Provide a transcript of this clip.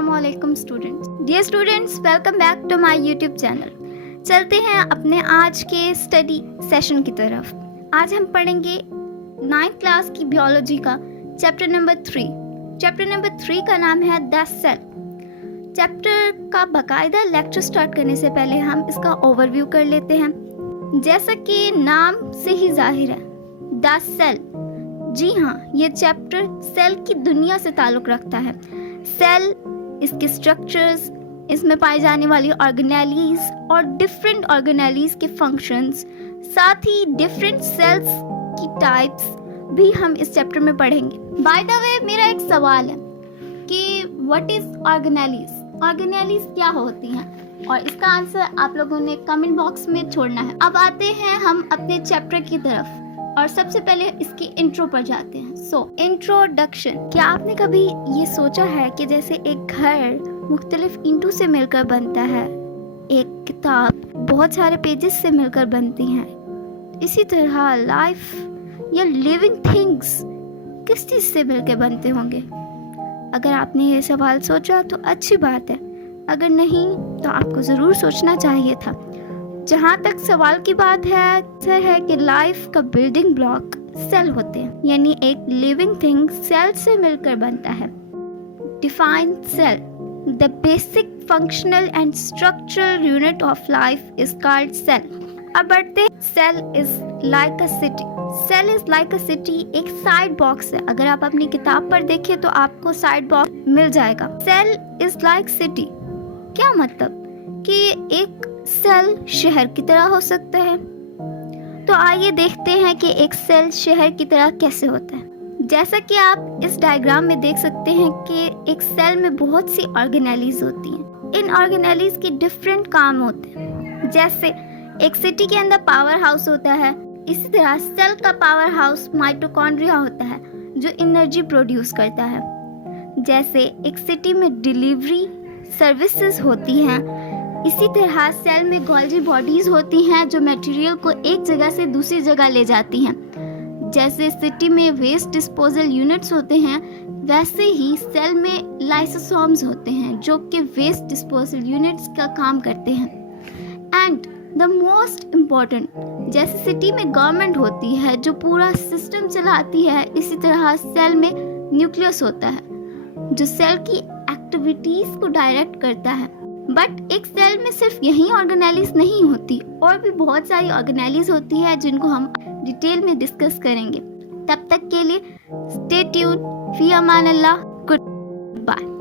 अस्सलामुअलैकुम students. Dear students, welcome back to my YouTube channel. चलते हैं अपने आज के स्टडी सेशन की तरफ। आज हम पढ़ेंगे 9th क्लास की बियोलॉजी का चैप्टर नंबर 3। चैप्टर नंबर 3 का नाम है द सेल। चैप्टर का बाकायदा लेक्चर स्टार्ट करने से पहले हम इसका ओवरव्यू कर लेते हैं। जैसा कि नाम से ही जाहिर है, द सेल, जी हाँ, ये चैप्टर सेल की दुनिया से ताल्लुक़ रखता है। सेल, इसके स्ट्रक्चर्स, इसमें पाई जाने वाली ऑर्गेनेलीज और डिफरेंट ऑर्गेनेलीज के फंक्शंस, साथ ही डिफरेंट सेल्स की टाइप्स भी हम इस चैप्टर में पढ़ेंगे। बाय द वे, मेरा एक सवाल है कि व्हाट इज ऑर्गेनेलीज? ऑर्गेनेलीज क्या होती हैं? और इसका आंसर आप लोगों ने कमेंट बॉक्स में छोड़ना है। अब आते हैं हम अपने चैप्टर की तरफ और सबसे पहले इसकी इंट्रो पर जाते हैं। इंट्रोडक्शन। क्या आपने कभी ये सोचा है कि जैसे एक घर मुख्तलिफ ईंटों से मिलकर बनता है, एक किताब बहुत सारे पेजेस से मिलकर बनती हैं, इसी तरह लाइफ या लिविंग थिंग्स किस चीज़ से मिलकर बनते होंगे? अगर आपने ये सवाल सोचा तो अच्छी बात है, अगर नहीं तो आपको ज़रूर सोचना चाहिए था। जहाँ तक सवाल की बात है कि लाइफ का बिल्डिंग ब्लॉक सेल होते हैं, यानी एक लिविंग थिंग सेल से मिलकर बनता है। Define cell. The basic functional and structural unit of life is called cell. अब बढ़ते, cell is like a city. Cell is like a city एक साइड बॉक्स है। अगर आप अपनी किताब पर देखें तो आपको साइड बॉक्स मिल जाएगा। सेल इज लाइक सिटी, क्या मतलब कि एक सेल शहर की तरह हो सकता है। तो आइए देखते हैं कि एक सेल शहर की तरह कैसे होता है। जैसा कि आप इस डायग्राम में देख सकते हैं कि एक सेल में बहुत सी ऑर्गेनेलीज होती हैं। इन ऑर्गेनेलीज के डिफरेंट काम होते हैं। जैसे एक सिटी के अंदर पावर हाउस होता है, इसी तरह सेल का पावर हाउस माइटोकॉन्ड्रिया होता है जो एनर्जी प्रोड्यूस करता है। जैसे एक सिटी में डिलीवरी सर्विसेज होती हैं, इसी तरह सेल में गोल्जी बॉडीज होती हैं जो मटेरियल को एक जगह से दूसरी जगह ले जाती हैं। जैसे सिटी में वेस्ट डिस्पोजल यूनिट्स होते हैं, वैसे ही सेल में लाइसोसोम्स होते हैं जो कि वेस्ट डिस्पोजल यूनिट्स का काम करते हैं। एंड द मोस्ट इम्पॉर्टेंट, जैसे सिटी में गवर्नमेंट होती है जो पूरा सिस्टम चलाती है, इसी तरह सेल में न्यूक्लियस होता है जो सेल की एक्टिविटीज को डायरेक्ट करता है। बट एक सेल में सिर्फ यही ऑर्गेनेलीज नहीं होती, और भी बहुत सारी ऑर्गेनेलीज होती है जिनको हम डिटेल में डिस्कस करेंगे। तब तक के लिए स्टे ट्यून। फी अमान अल्लाह। Good bye.